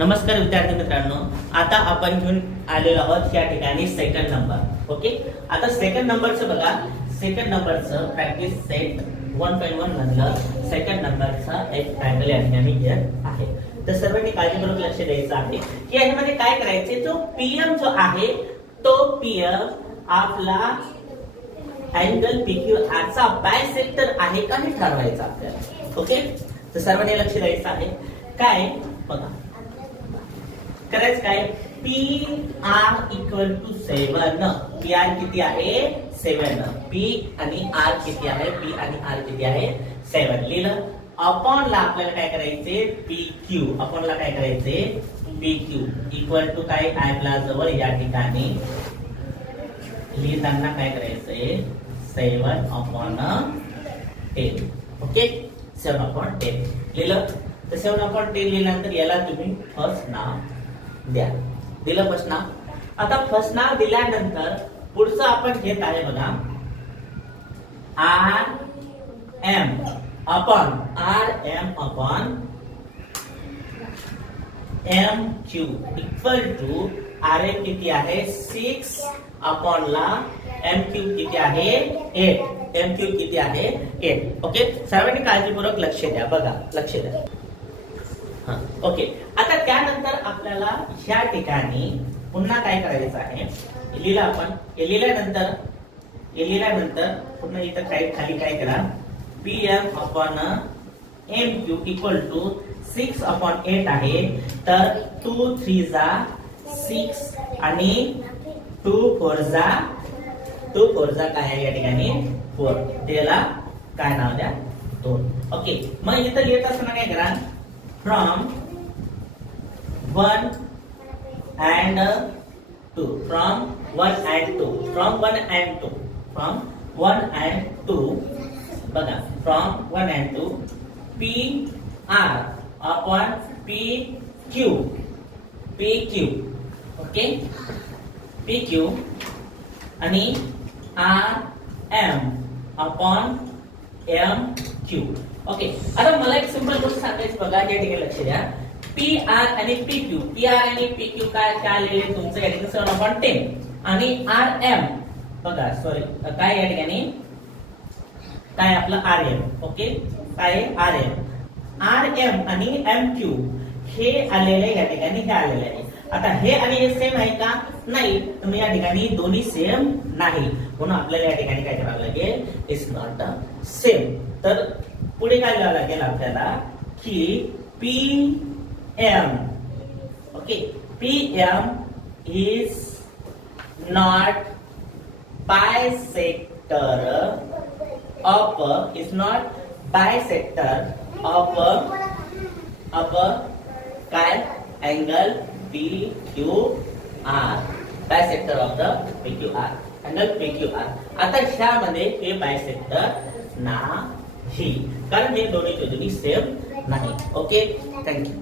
नमस्कार विद्यार्थी मित्रांनो, आता आपण घेऊन आलेलो आहोत या ठिकाणी सेकंड नंबर. ओके, आता सेकंड नंबरचं बघा. सेकंड नंबरचं प्रॅक्टिस सेट 1.1 मधलं सेकंड नंबरचा एक ट्रायंगल या ठिकाणी घेत आहे. तर सर्वांनी काळजीपूर्वक लक्ष द्यायचं आहे की याच्यामध्ये काय करायचे. जो पीएम जो आहे तो पीएम आपला अँगल पीक्यू चा बायसेक्टर आहे का हे ठरवायचं आपल्याला. ओके, तर सर्वांनी लक्ष द्यायचं आहे. काय बघा करायचं काय, P R equal to 7. P R किती आहे 7. पी आणि आर किती आहे, पी आणि आर किती आहे 7 लिहिलं. अपॉन ला आपल्याला काय करायचे पी क्यू. अपॉन ला काय करायचे पी क्यू इक्वल टू काय आपला जवळ या ठिकाणी लिहिताना काय करायचंय 7/10. ओके, 7/10 लिहिलं. तर 7/10 लिहिल्यानंतर याला तुम्ही फर्स्ट नाव द्या. दिलं फर्स्ट नाव. आता फर्स्ट नाव दिल्यानंतर पुढचं आपण घेत आहे बघा R M upon M Q equal to R M किती आहे 6 अपॉन ला एम क्यू किती आहे 8. एम क्यू किती आहे 8. ओके, सर्वांनी काळजीपूर्वक लक्ष द्या. बघा लक्ष द्या. ओके, आता त्यानंतर आपल्याला ह्या ठिकाणी पुन्हा काय करायचं आहे. लिहिलं आपण. लिहिल्यानंतर पुन्हा इथं काय खाली काय करा PM upon M Q equal to 6/8 आहे. तर 2 3 जा 6 आणि 2 4 जा काय आहे या ठिकाणी 4. त्याला काय नाव द्या 2. ओके, मग इथं लिहित असताना काय करा from 1 and 2. From 1 and 2 बघा from 1 and 2 P R upon P Q. Okay, P Q आणि R M upon M Q. Okay, आता मला एक सिंपल गोष्ट सांगायची बघा. या ठिकाणी लक्ष द्या. पी आर आणि पी क्यू. पी आर आणि पी क्यू काय काय लिहिले तुमचं या ठिकाणी 7/10 आणि आर एम बघा सॉरी काय या ठिकाणी काय आपलं आर एम. ओके, काय आर एम आणि एम क्यू हे आलेले या ठिकाणी हे आलेले आहे. आता हे आणि हे सेम आहे का नाही, तर या ठिकाणी दोन्ही सेम नाही, म्हणून आपल्याला या ठिकाणी काय करावं लागेल इज नॉट सेम. तर पुढे काय लिहावं लागेल आपल्याला की P M. Okay, P M is not bisector of काय angle P Q R. Bisector of the P Q R, angle P Q R. आता ह्यामध्ये हे बायसेक्टर नाही, कारण हे दोन्ही सेम नाही. Okay, thank you.